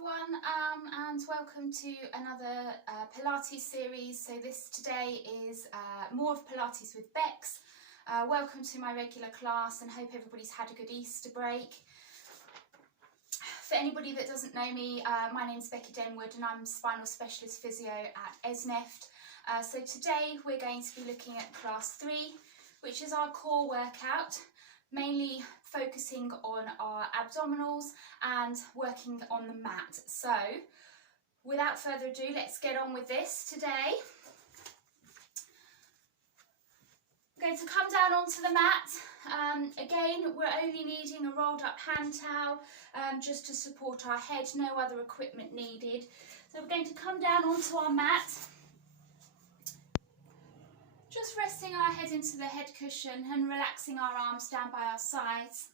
everyone, and welcome to another Pilates series. So this today is more of Pilates with Bex. Welcome to my regular class and hope everybody's had a good Easter break. For anybody that doesn't know me, my name's Becky Denwood and I'm spinal specialist physio at ESNEFT. So today we're going to be looking at class 3, which is our core workout, mainly focusing on our abdominals and working on the mat. So without further ado, let's get on with this today. I'm going to come down onto the mat. Again, we're only needing a rolled up hand towel just to support our head, no other equipment needed. So we're going to come down onto our mat, just resting our head into the head cushion and relaxing our arms down by our sides.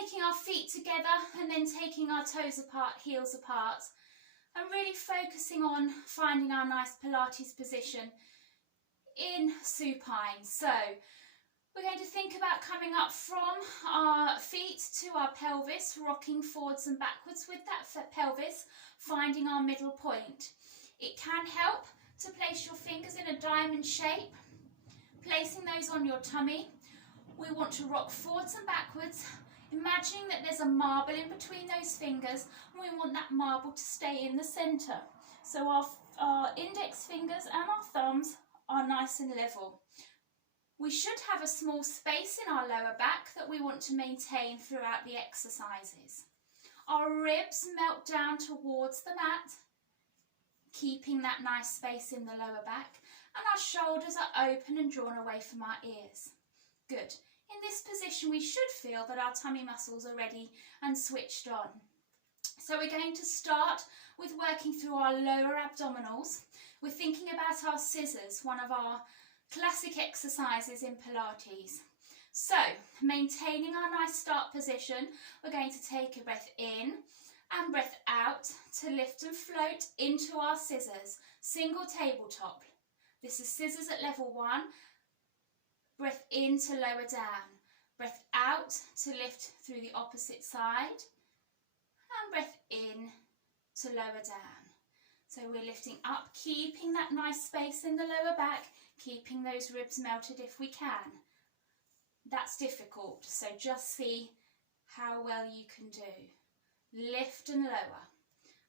Taking our feet together and then taking our toes apart, heels apart, and really focusing on finding our nice Pilates position in supine. So we're going to think about coming up from our feet to our pelvis, rocking forwards and backwards with that pelvis, finding our middle point. It can help to place your fingers in a diamond shape, placing those on your tummy. We want to rock forwards and backwards, imagining that there's a marble in between those fingers, and we want that marble to stay in the centre. So our index fingers and our thumbs are nice and level. We should have a small space in our lower back that we want to maintain throughout the exercises. Our ribs melt down towards the mat, keeping that nice space in the lower back, and our shoulders are open and drawn away from our ears. Good. In this position, we should feel that our tummy muscles are ready and switched on. So we're going to start with working through our lower abdominals. We're thinking about our scissors, one of our classic exercises in Pilates. So, maintaining our nice start position, we're going to take a breath in and breath out to lift and float into our scissors. Single tabletop. This is scissors at level 1. Breath in to lower down. Breath out to lift through the opposite side. And breath in to lower down. So we're lifting up, keeping that nice space in the lower back, keeping those ribs melted if we can. That's difficult, so just see how well you can do. Lift and lower.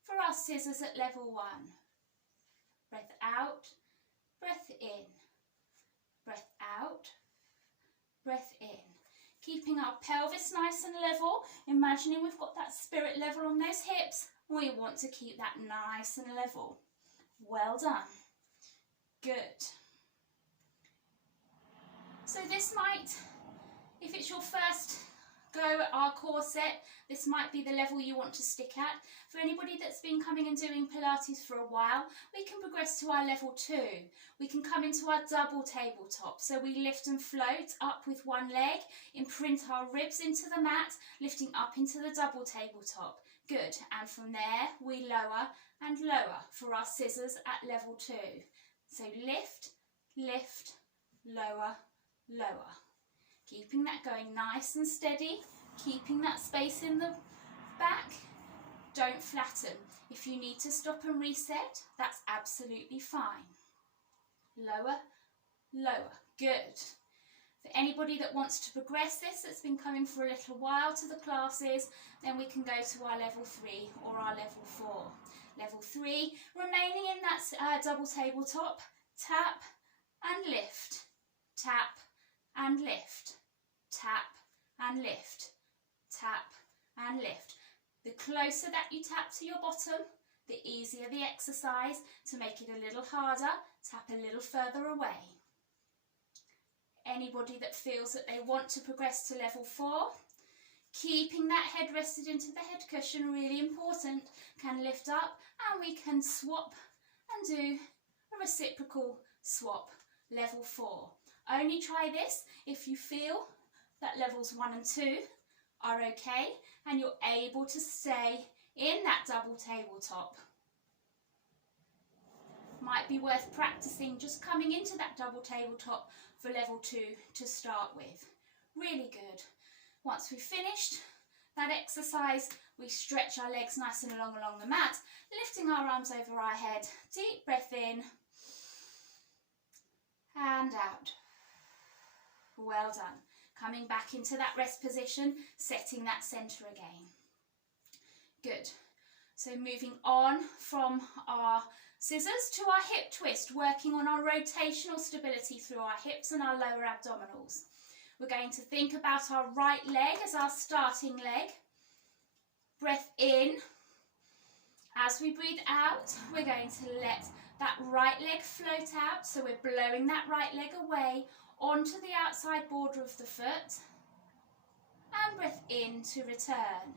For our scissors at level 1. Breath out, breath in. Breath out, breath in. Keeping our pelvis nice and level, imagining we've got that spirit level on those hips. We want to keep that nice and level. Well done. Good. So this might, if it's your first go at our core set, this might be the level you want to stick at. For anybody that's been coming and doing Pilates for a while, we can progress to our level 2. We can come into our double tabletop. So we lift and float up with one leg, imprint our ribs into the mat, lifting up into the double tabletop. Good. And from there, we lower and lower for our scissors at level 2. So lift, lift, lower, lower. Keeping that going nice and steady, keeping that space in the back. Don't flatten. If you need to stop and reset, that's absolutely fine. Lower, lower. Good. For anybody that wants to progress this, that's been coming for a little while to the classes, then we can go to our level 3 or our level 4. Level 3, remaining in that double tabletop, tap and lift, tap and lift, tap and lift, tap and lift. The closer that you tap to your bottom, the easier the exercise. To make it a little harder, tap a little further away. Anybody that feels that they want to progress to level 4, keeping that head rested into the head cushion, really important, can lift up and we can swap and do a reciprocal swap, level 4. Only try this if you feel that levels 1 and 2 are okay and you're able to stay in that double tabletop. Might be worth practicing just coming into that double tabletop for level 2 to start with. Really good. Once we've finished that exercise, We stretch our legs nice and long along the mat, lifting our arms over our head. Deep breath in and out. Well done. Coming back into that rest position, setting that centre again. Good. So moving on from our scissors to our hip twist, working on our rotational stability through our hips and our lower abdominals. We're going to think about our right leg as our starting leg. Breath in. As we breathe out, we're going to let that right leg float out. So we're blowing that right leg away onto the outside border of the foot. And breath in to return.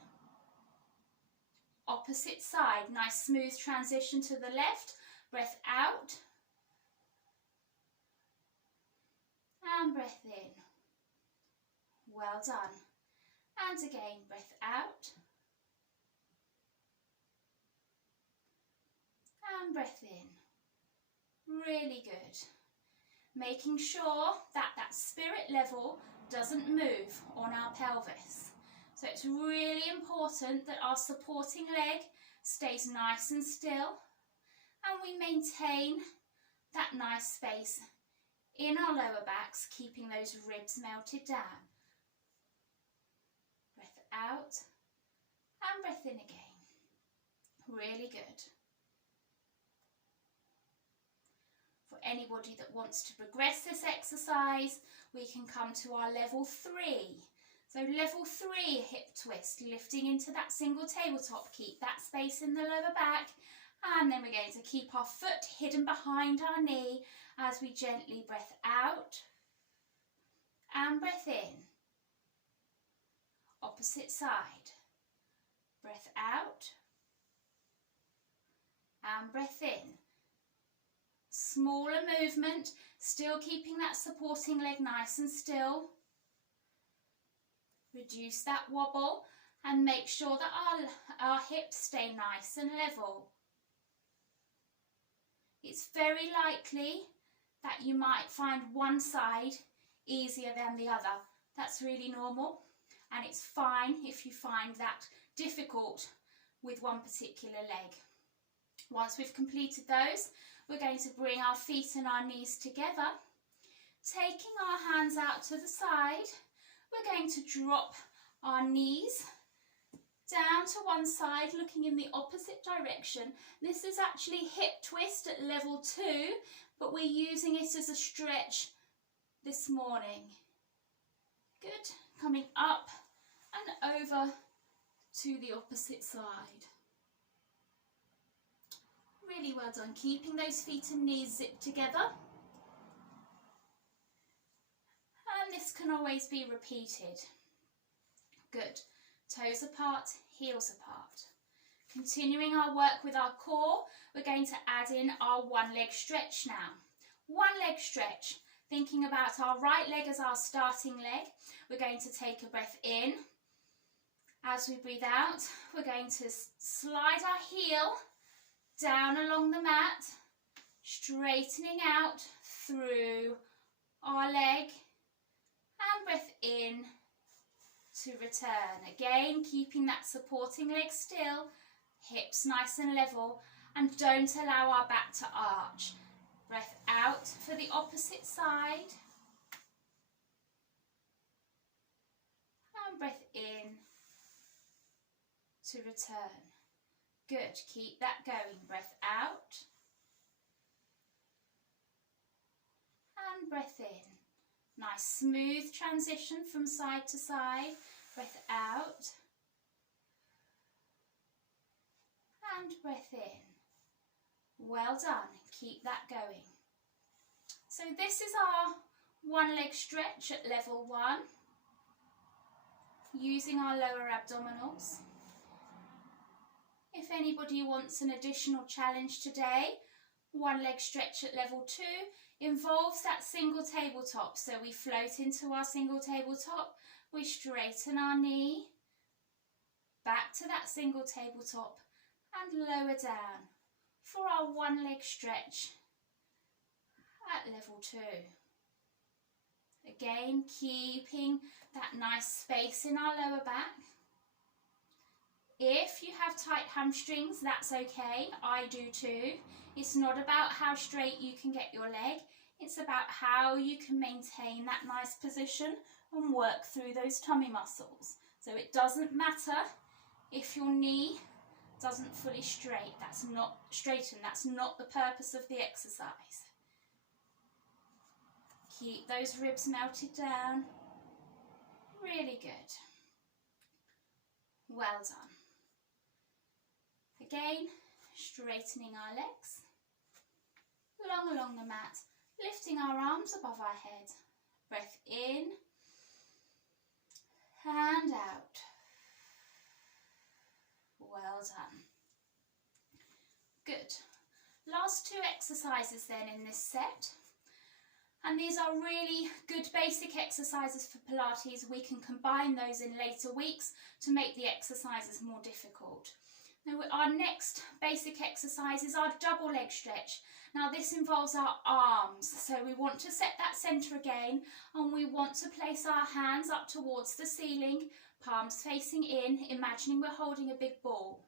Opposite side, nice smooth transition to the left. Breath out. And breath in. Well done. And again, breath out. And breath in. Really good. Making sure that that spirit level doesn't move on our pelvis. So it's really important that our supporting leg stays nice and still and we maintain that nice space in our lower backs, keeping those ribs melted down. Breath out and breath in again. Really good. For anybody that wants to progress this exercise, we can come to our level 3. So level 3 hip twist, lifting into that single tabletop. Keep that space in the lower back. And then we're going to keep our foot hidden behind our knee as we gently breath out and breath in. Opposite side. Breath out and breath in. Smaller movement, still keeping that supporting leg nice and still. Reduce that wobble and make sure that our hips stay nice and level. It's very likely that you might find one side easier than the other. That's really normal, and it's fine if you find that difficult with one particular leg. Once we've completed those, we're going to bring our feet and our knees together, taking our hands out to the side. We're going to drop our knees down to one side, looking in the opposite direction. This is actually hip twist at level 2, but we're using it as a stretch this morning. Good. Coming up and over to the opposite side. Really well done. Keeping those feet and knees zipped together. And this can always be repeated. Good. Toes apart, heels apart. Continuing our work with our core, we're going to add in our one leg stretch now. One leg stretch. Thinking about our right leg as our starting leg. We're going to take a breath in. As we breathe out, we're going to slide our heel down along the mat, straightening out through our leg, and breath in to return. Again, keeping that supporting leg still, hips nice and level, and don't allow our back to arch. Breath out for the opposite side, and breath in to return. Good, keep that going. Breath out and breath in. Nice smooth transition from side to side. Breath out and breath in. Well done, keep that going. So this is our one leg stretch at level 1, using our lower abdominals. If anybody wants an additional challenge today, one leg stretch at level 2 involves that single tabletop. So we float into our single tabletop, we straighten our knee, back to that single tabletop and lower down for our one leg stretch at level 2. Again, keeping that nice space in our lower back. If you have tight hamstrings, that's okay, I do too. It's not about how straight you can get your leg, it's about how you can maintain that nice position and work through those tummy muscles. So it doesn't matter if your knee doesn't fully straighten, that's not the purpose of the exercise. Keep those ribs melted down. Really good. Well done. Again, straightening our legs, long along the mat, lifting our arms above our head. Breath in and out. Well done. Good. Last two exercises then in this set. And these are really good basic exercises for Pilates. We can combine those in later weeks to make the exercises more difficult. Now, our next basic exercise is our double leg stretch. Now this involves our arms, so we want to set that centre again, and we want to place our hands up towards the ceiling, palms facing in, imagining we're holding a big ball.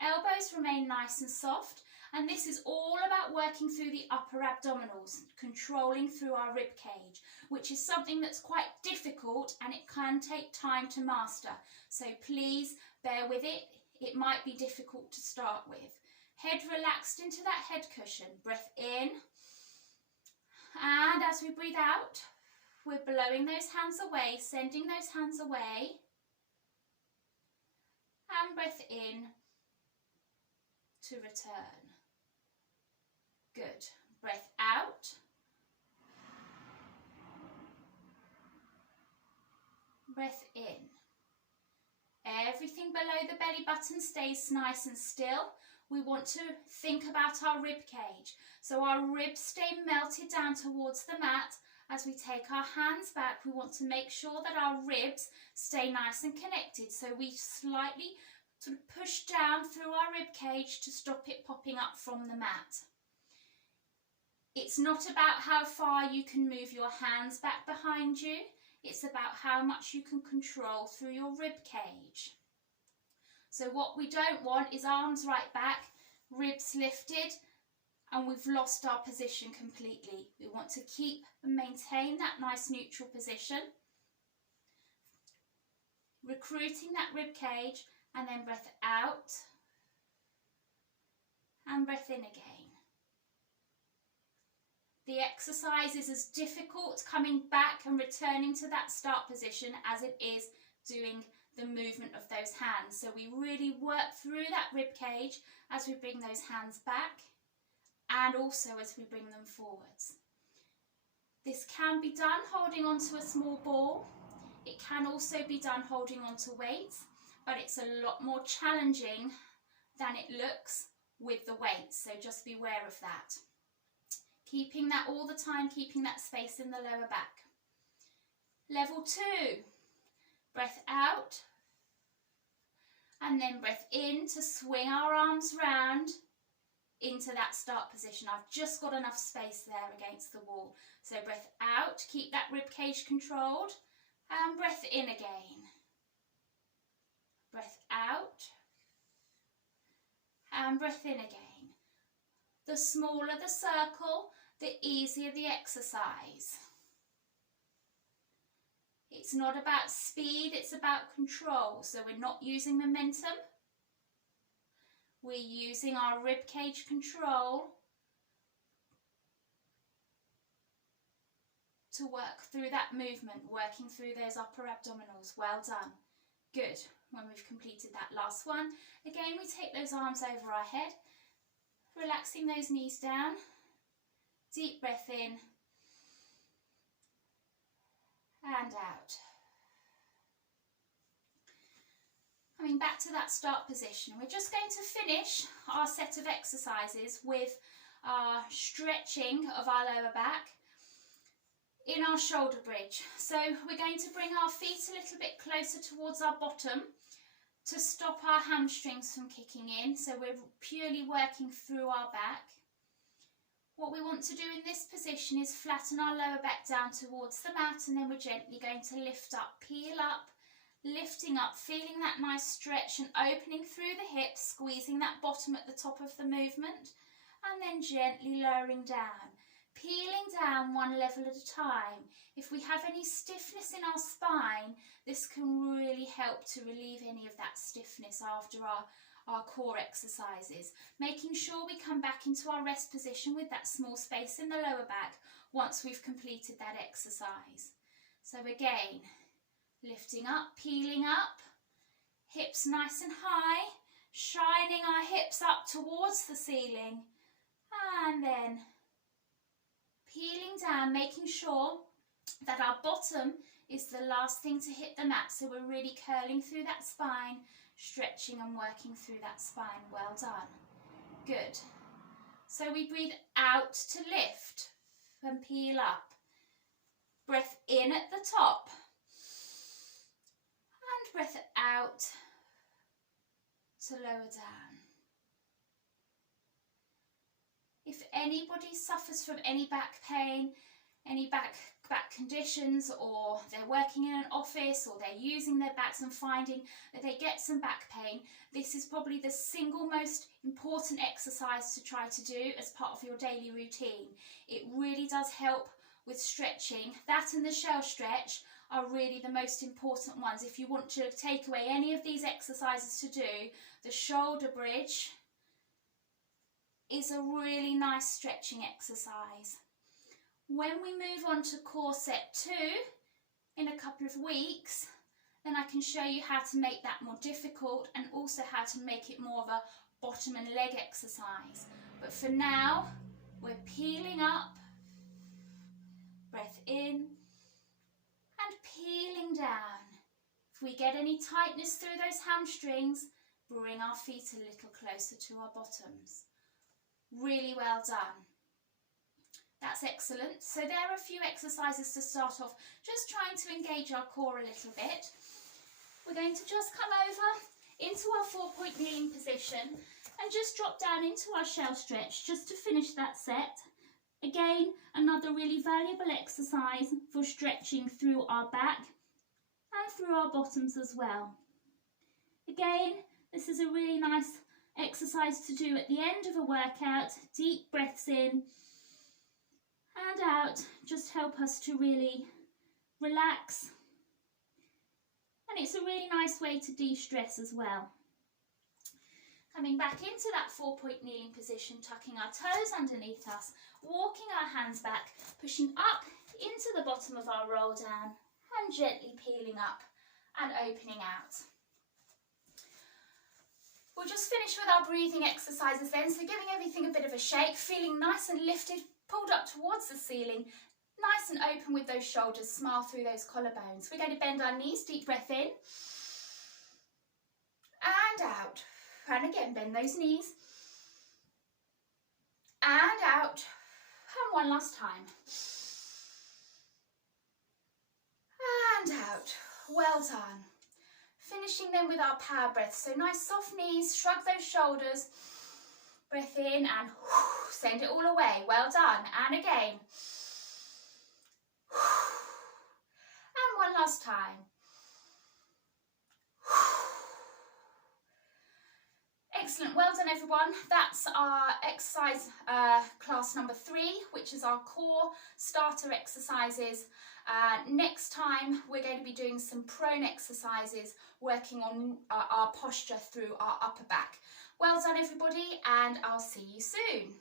Elbows remain nice and soft, and this is all about working through the upper abdominals, controlling through our rib cage, which is something that's quite difficult and it can take time to master. So please bear with it. It might be difficult to start with. Head relaxed into that head cushion. Breath in. And as we breathe out, we're blowing those hands away, sending those hands away. And breath in to return. Good. Breath out. Breath in. Everything below the belly button stays nice and still. We want to think about our rib cage. So our ribs stay melted down towards the mat. As we take our hands back, we want to make sure that our ribs stay nice and connected. So we slightly sort of push down through our rib cage to stop it popping up from the mat. It's not about how far you can move your hands back behind you. It's about how much you can control through your rib cage. So what we don't want is arms right back, ribs lifted, and we've lost our position completely. We want to keep and maintain that nice neutral position, recruiting that rib cage, and then breath out and breath in again. The exercise is as difficult coming back and returning to that start position as it is doing the movement of those hands. So we really work through that rib cage as we bring those hands back and also as we bring them forwards. This can be done holding onto a small ball. It can also be done holding onto weights, but it's a lot more challenging than it looks with the weights. So just be aware of that. Keeping that all the time, keeping that space in the lower back. Level 2, breath out and then breath in to swing our arms round into that start position. I've just got enough space there against the wall. So breath out, keep that rib cage controlled, and breath in again. Breath out and breath in again. The smaller the circle, the easier the exercise. It's not about speed, it's about control. So we're not using momentum. We're using our rib cage control to work through that movement, working through those upper abdominals. Well done. Good. When we've completed that last one, again we take those arms over our head, relaxing those knees down. Deep breath in and out. Coming back to that start position, we're just going to finish our set of exercises with our stretching of our lower back in our shoulder bridge. So we're going to bring our feet a little bit closer towards our bottom to stop our hamstrings from kicking in. So we're purely working through our back. What we want to do in this position is flatten our lower back down towards the mat, and then we're gently going to lift up, peel up, lifting up, feeling that nice stretch and opening through the hips, squeezing that bottom at the top of the movement, and then gently lowering down, peeling down one level at a time. If we have any stiffness in our spine, this can really help to relieve any of that stiffness after our core exercises, making sure we come back into our rest position with that small space in the lower back once we've completed that exercise. So again, lifting up, peeling up, hips nice and high, shining our hips up towards the ceiling, and then peeling down, making sure that our bottom is the last thing to hit the mat, so we're really curling through that spine, stretching and working through that spine. Well done. Good. So we breathe out to lift and peel up. Breath in at the top and breath out to lower down. If anybody suffers from any back pain, any back conditions, or they're working in an office or they're using their backs and finding that they get some back pain, this is probably the single most important exercise to try to do as part of your daily routine. It really does help with stretching. That and the shell stretch are really the most important ones. If you want to take away any of these exercises to do, the shoulder bridge is a really nice stretching exercise. When we move on to core set 2 in a couple of weeks, then I can show you how to make that more difficult and also how to make it more of a bottom and leg exercise. But for now, we're peeling up, breath in and peeling down. If we get any tightness through those hamstrings, bring our feet a little closer to our bottoms. Really well done. That's excellent. So there are a few exercises to start off, just trying to engage our core a little bit. We're going to just come over into our 4-point kneeling position and just drop down into our shell stretch just to finish that set. Again, another really valuable exercise for stretching through our back and through our bottoms as well. Again, this is a really nice exercise to do at the end of a workout. Deep breaths in and out, just help us to really relax. And it's a really nice way to de-stress as well. Coming back into that 4-point kneeling position, tucking our toes underneath us, walking our hands back, pushing up into the bottom of our roll down and gently peeling up and opening out. We'll just finish with our breathing exercises then, so giving everything a bit of a shake, feeling nice and lifted, pulled up towards the ceiling, nice and open with those shoulders, smile through those collarbones. We're going to bend our knees, deep breath in and out. And again, bend those knees and out. And one last time. And out. Well done. Finishing then with our power breath. So nice soft knees, shrug those shoulders, breath in and send it all away. Well done. And again. And one last time. Excellent, well done everyone. That's our exercise class number 3, which is our core starter exercises. Next time we're going to be doing some prone exercises, working on our posture through our upper back. Well done everybody, and I'll see you soon.